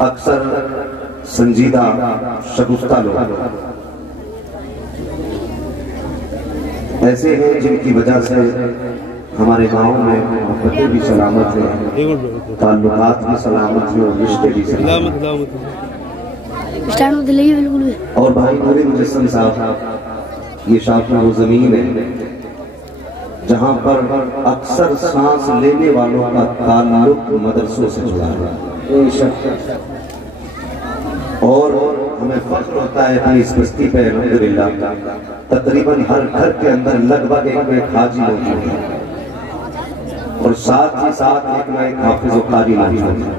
اکثر سنجیدہ شگفتہ لوگ ایسے ہیں جن کی وجہ سے ہمارے گاؤں میں محبتیں بھی سلامت ہیں، تعلقات بھی سلامت ہیں اور رشتے بھی سلامت ہیں۔ اور بھائی نور مجسم صاحب، یہ شاپنا وہ زمین ہے جہاں پر اکثر سانس لینے والوں کا تعلق مدرسوں سے جڑا ہے، اور ہمیں فخر ہوتا ہے کہ اس بستی پہ الحمدللہ تقریباً ہر گھر کے اندر لگ بھگ ایک حاجی موجود ہے، اور ساتھ ہی ساتھ ایک حافظ و قاری موجود ہے۔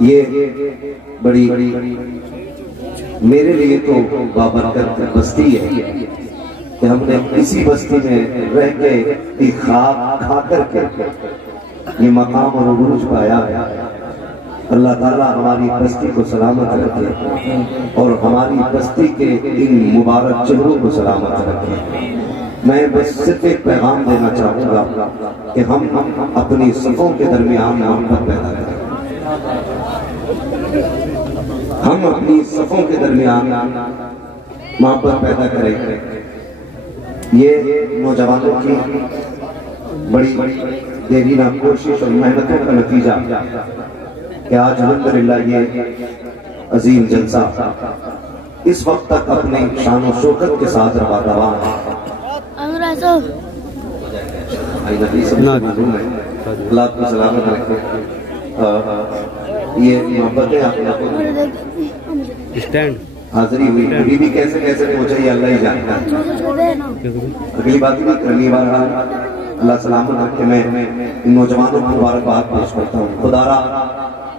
یہ بڑی میرے لیے تو بابرکت بستی ہے کہ ہم نے اسی بستی میں رہ کے خاک کھا کر کے یہ مقام اور عروج پایا ہے۔ اللہ تعالیٰ ہماری بستی کو سلامت رکھے اور ہماری بستی کے ان مبارک چہروں کو سلامت رکھے۔ میں بس صرف ایک پیغام دینا چاہوں گا کہ ہم اپنی صفوں کے درمیان محبت پیدا کریں، ہم اپنی صفوں کے درمیان محبت پیدا کریں۔ یہ نوجوانوں کی بڑی دیرینہ کوشش اور محنتوں کا نتیجہ کہ آج الحمدللہ یہ عظیم جلسہ اس وقت تک اپنی شان و شوکت کے ساتھ روا دوام ہے۔ اللہ آپ کو سلامت رکھے۔ یہ محبتیں آپ کو حاضری ہوئی ابھی بھی کیسے پہنچا یہ اللہ ہی جانتا ہے۔ اگلی بات بھی کرنی بار اللہ سلامت رکھے۔ میں ان نوجوانوں کو مبارکباد پیش کرتا ہوں۔ خدا را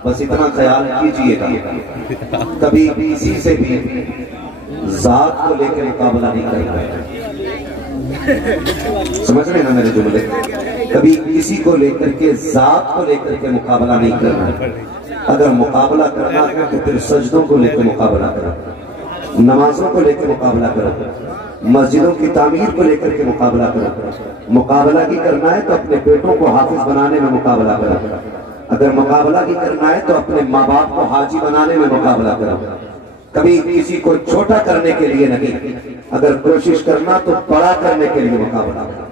بس اتنا خیال کیجئے گا کبھی کسی سے بھی ذات کو لے کے مقابلہ نہیں کرنا ہے، سمجھ رہے نا میرے جملے؟ کبھی کسی کو لے کر کے ذات کو لے کر کے مقابلہ نہیں کرنا ہے۔ اگر مقابلہ کرنا ہے تو پھر سجدوں کو لے کے مقابلہ کرو، نمازوں کو لے کے مقابلہ کرو، مسجدوں کی تعمیر کو لے کر کے مقابلہ کرو۔ مقابلہ کی کرنا ہے تو اپنے بیٹوں کو حافظ بنانے میں مقابلہ کرو، اگر مقابلہ کی کرنا ہے تو اپنے ماں باپ کو حاجی بنانے میں مقابلہ کرو۔ کبھی کسی کو چھوٹا کرنے کے لیے نہیں، اگر کوشش کرنا تو بڑا کرنے کے لیے مقابلہ کرنا،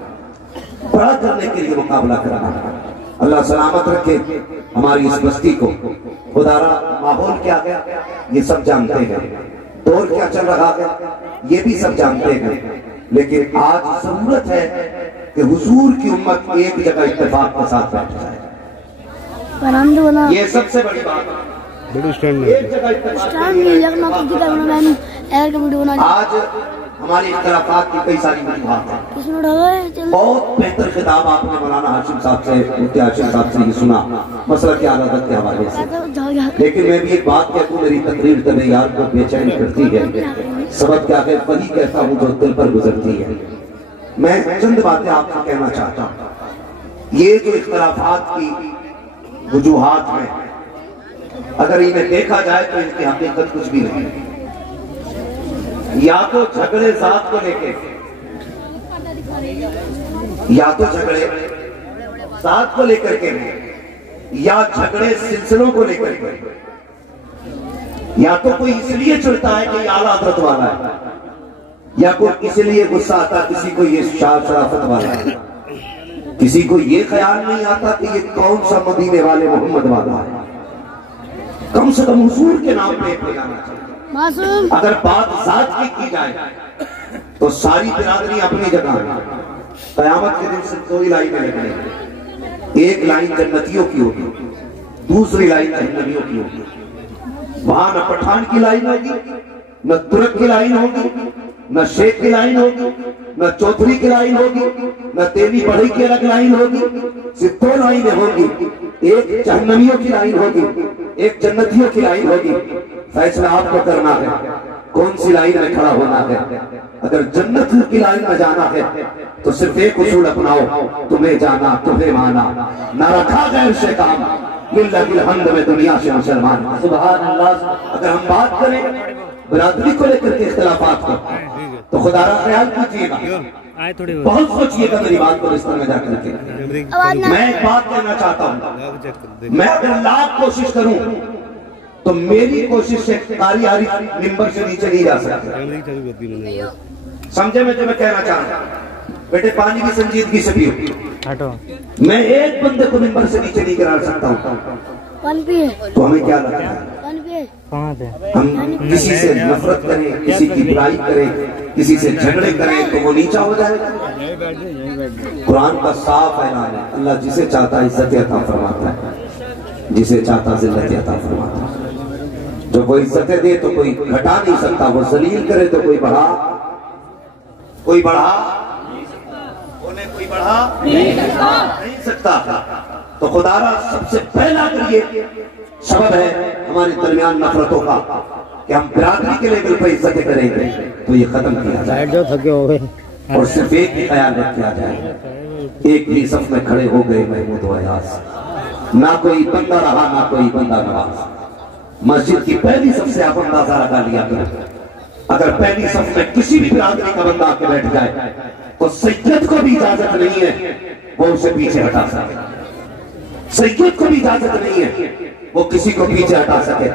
بڑا کرنے کے لیے مقابلہ کرنا۔ اللہ سلامت رکھے ہماری اس بستی کو۔ خدا را ماحول کیا ہے یہ سب جانتے ہیں، دور کیا چل رہا ہے یہ بھی سب جانتے ہیں، لیکن آج ضرورت ہے کہ حضور کی امت ایک جگہ اتفاق کے ساتھ بیٹھ جائے۔ یہ سب سے بڑی بات ہے، ایک جگہ آج ہماری اختلافات کی کئی ساری وجوہات ہیں۔ بہت بہتر خطاب آپ نے مولانا ہاشم صاحب سے، مفتی ہاشم صاحب سے یہ سنا مسئلہ کی عادت کے حوالے سے، لیکن میں بھی ایک بات کہتا ہوں، میری تقریر طبع یار کو بے چین کرتی ہے، سبب کیا ہے وہی کہتا ہوں جو دل پر گزرتی ہے۔ میں چند باتیں آپ کو کہنا چاہتا ہوں۔ یہ جو اختلافات کی وجوہات ہیں اگر انہیں دیکھا جائے تو ان کی حقیقت کچھ بھی نہیں، یا تو جھگڑے ذات کو لے کے، یا تو جھگڑے ذات کو لے کر کے، یا جھگڑے سلسلوں کو لے کر کے، یا تو کوئی اس لیے چڑھتا ہے کہ یہ اعلیٰ حضرت والا ہے، یا کوئی اس لیے غصہ آتا کسی کو یہ شان شرافت والا ہے، کسی کو یہ خیال نہیں آتا کہ یہ کون سا مدینے والے محمد والا ہے۔ کم سے کم حضور کے نام پہ جانا چاہیے۔ اگر بات ذات کی جائے تو ساری برادری اپنی جگہ ہے، قیامت کے دن سے کوئی لائنیں لگیں، ایک لائن جنتیوں کی ہوگی، دوسری لائن جہنمیوں کی ہوگی۔ وہاں نہ پٹھان کی لائن ہوگی، نہ ترک کی لائن ہوگی، نہ شیخ کی لائن ہوگی، نہ چودھری کی لائن ہوگی، نہ تیلی بڑھئی کی الگ لائن ہوگی، صرف دو لائنیں ہوگی، ایک جہنمیوں کی لائن ہوگی، ایک جنتیوں کی لائن ہوگی۔ فیصلہ آپ کو کرنا ہے کون سی لائن میں کھڑا ہونا ہے۔ اگر جنت کی لائن میں جانا ہے تو صرف ایک اصول اپناؤ، تمہیں جانا تمہیں مانا، نہ رکھا غیر سے کام، للہ الحمد میں دنیا سے مسلمان۔ سبحان اللہ۔ اگر ہم بات کریں برادری کو لے کر کے اختلافات کو تو خدا را خیال کیجیے گا، بہت سوچیے گا میری بات کو رشتہ میں جا کر کے۔ میں ایک بات کہنا چاہتا ہوں، میں اگر لاکھ کوشش کروں تو میری کوشش سے قاری عارف ممبر سے نیچے نہیں جا سکتا. سمجھے میں تمہیں کہنا چاہتا ہوں بیٹے پانی کی سنجیدگی سے پیو. میں ایک بندے کو ممبر سے نیچے نہیں کرا سکتا ہوں. تو ہمیں کیا لگتا ہے ہم کسی سے نفرت کریں, کسی کی برائی کریں, کسی سے جھگڑے کریں تو وہ نیچا ہو جائے گا؟ قرآن کا صاف اعلان ہے, اللہ جسے چاہتا عزت عطا فرماتا ہے, جسے چاہتا ذلت عطا فرماتا ہے. جو کوئی عزتیں دے تو کوئی گھٹا نہیں سکتا, وہ ذلیل کرے تو کوئی بڑھا کوئی بڑھا نہیں سکتا. تو خدا را سب سے پہلا یہ سبب ہے ہمارے درمیان نفرتوں کا کہ ہم برادری کے لیول پہ عزتیں کریں گے تو یہ ختم کیا جائے اور صرف ایک ہی خیال رکھا جائے. ایک ہی صف میں کھڑے ہو گئے محمود و ایاز, نہ کوئی بندہ رہا نہ کوئی بندہ نواز. مسجد کی پہلی صف سے آپ اندازہ لگا لیا کریں, اگر پہلی صف میں کسی بھی برادری کا بندہ آ کے بیٹھ جائے تو سید کو بھی اجازت نہیں ہے وہ اسے پیچھے ہٹا سکے. سید کو بھی اجازت نہیں ہے وہ کسی کو پیچھے ہٹا سکے.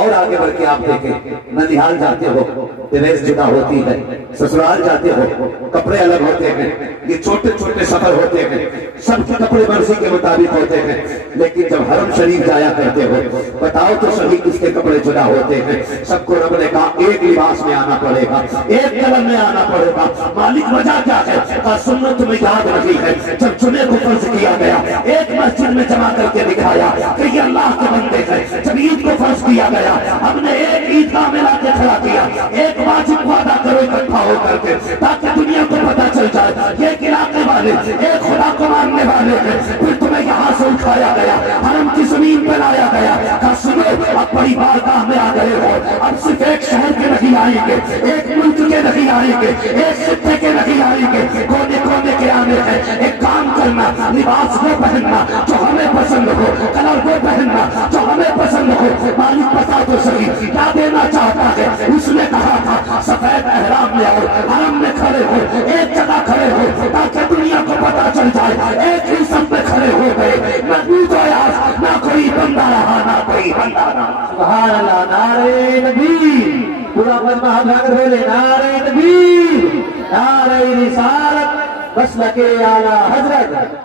اور آگے بڑھ کے آپ دیکھیں, ننیہال جاتے ہو ڈریس جدا ہوتی ہے, سسرال جاتے ہو کپڑے الگ ہوتے ہیں, یہ چھوٹے چھوٹے سفر ہوتے ہیں, سب کے کپڑے مرضی کے مطابق ہوتے ہیں. لیکن جب حرم شریف جایا کرتے ہو بتاؤ تو صحیح کس کے کپڑے جدا ہوتے ہیں؟ سب کو رب نے کہا ایک لباس میں آنا پڑے گا, ایک قلم میں آنا پڑے گا. مالک وجہ کیا ہے؟ سنت میں یاد رکھی ہے جب جمعے کو فرض کیا گیا ایک مسجد میں جمع کر کے دکھایا کہ یہ اللہ کے بندے ہیں. جب عید کو فرض کیا گیا ہم نے ایک عید کا ملا کے کھڑا کیا, ایک واجب کو ادا کرو اکٹھا ہو کر کے تاکہ دنیا کو پتا چل جائے یہ علاقے والے ایک خدا کو ماننے والے ہیں. پھر تمہیں یہاں سے اٹھایا گیا, حرم کی زمین پہ لایا گیا, کہا سنو اب بڑی بارگاہ میں آ گئے ہو, اب صرف ایک شہر کے نہیں آئیں گے, ایک ملک کے نہیں آئیں گے, ایک خطے کے نہیں آئیں گے, کونے کونے کے آنے ہیں. ایک کام کرنا, لباس وہ پہننا جو ہمیں پسند ہو, کلر وہ پہننا جو ہمیں پسند ہو. مالک بتا تو صحیح کیا دینا چاہتا ہے؟ اس نے کہا تھا سفید احرام میں آؤ, حرم میں کھڑے ہو, ایک جگہ کھڑے ہو تاکہ دنیا کو پتا چل جائے. ایک ہی سب میں کھڑے ہو گئے, محمود و ایاز نہ کوئی بندہ رہا نہ کوئی بندہ رہا. سبحان اللہ, نعرہ نبی, پورا مجمع ہم جا کر بولے نعرہ نبی, نعرہ رسالت, مسلک اعلیٰ حضرت.